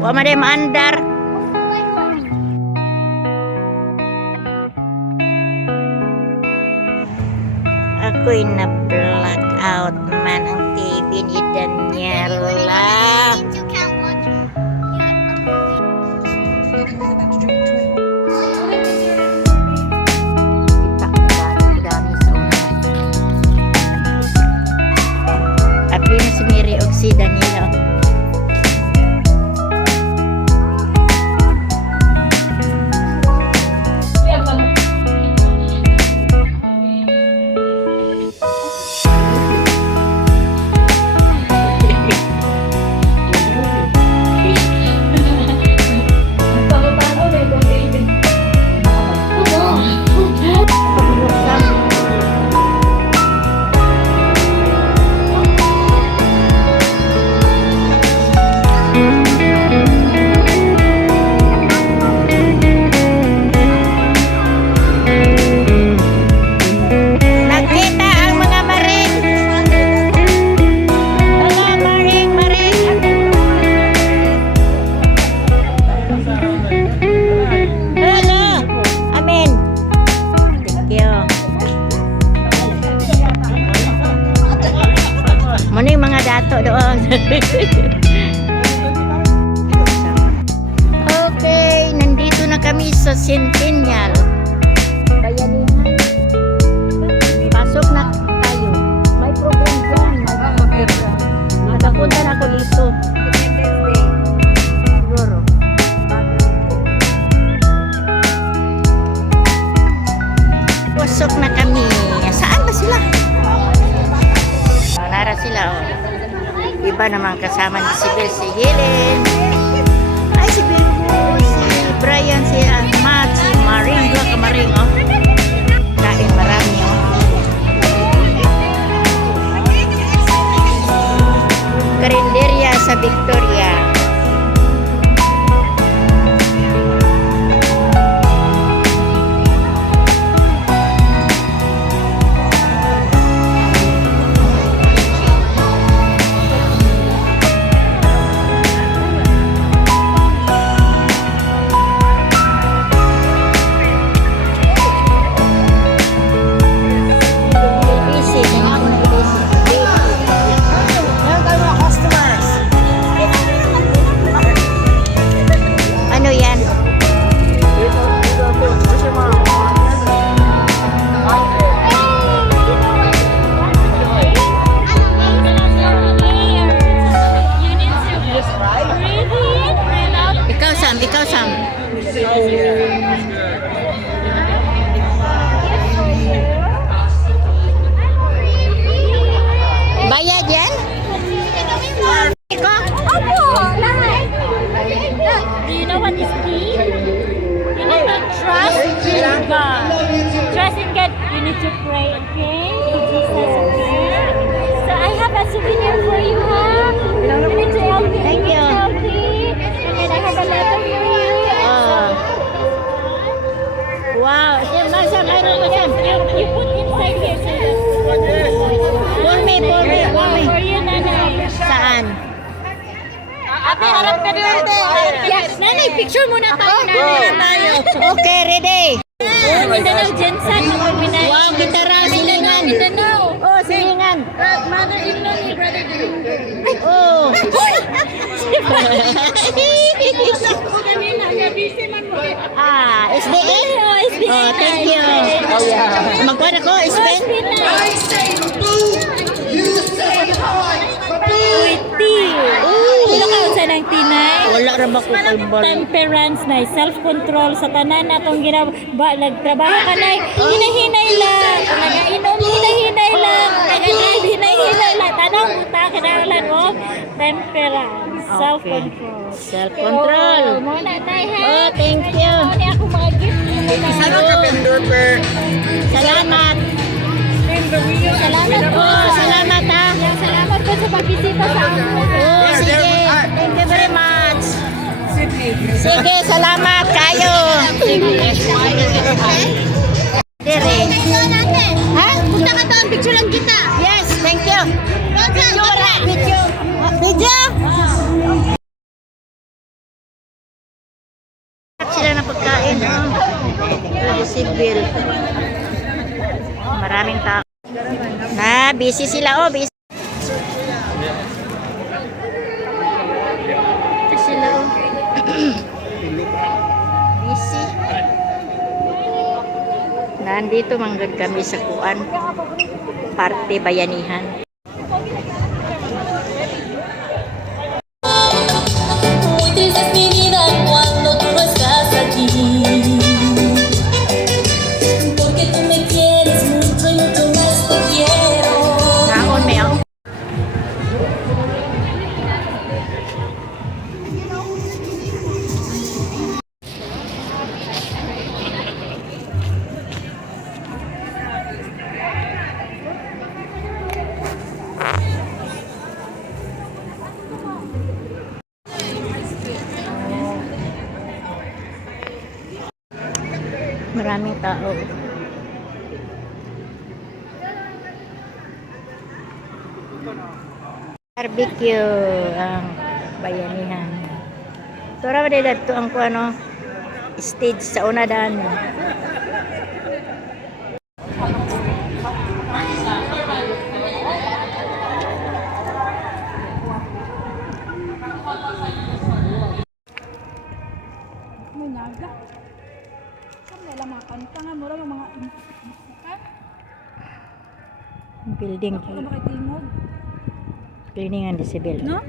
Wah, madem mandar. Aku ina black blackout man Ang TV ni Daniela si sa Centennial. Bayanihan. Pasok na tayo. May program dyan. May program. Na ako dito. Pasok na kami. Saan ba sila? Oh, nara sila oh. Iba naman kasama ni si Bel, si Helen. Maring. Dua ka Maring, oh. Sam. Bayad yan? You need to pray? To okay? So I have a souvenir for you, huh? You, put inside here so that... Pour me, pour me, pour me. For you, nanay. Saan? Ate, harap ka doon. Yes. Nanay, picture muna tayo. Nanay, tayo. Okay, ready. Oh, Mindanao, Jensen. Wow, gitara, silingan. Mindanao. Oh, silingan. Uh, mother-in-law ni brother Oh. ah, SDN? Oh, thank you. Magkuhan ako, spend? Ano ka sa ng tinay? Wala ra ba ko kay bal? Temperance na self-control. Sa tanan atong ginawa ba nagtrabaho ka na hinahinay lang. Nagainom hinahinay lang. Nag-drive hinahinay lang. Tanong ta kinahanglan mo? Temperance. Self-control. Self-control. Oh, mo na tayo ha? Oh, thank you. Ako mga gift Salamat. salamat po Oh, salamat ha. salamat po sa pagbisita sa amin Oh, sige. Thank you very much. Sige, salamat kayo. Dire. Ha? Punta ka doon, picture lang kita. Maraming tao. Na, busy. Oh, busy. Sila. Oh. busy. Nandito manggad kami sa kuan. Parte Bayanihan. Maraming tao. Barbecue ang bayanihan. Tora ba dito ang kuano stage sa unadan. May nga, mura yung mga ha? Building Ano ba kay tingog? cleaning and disable. No?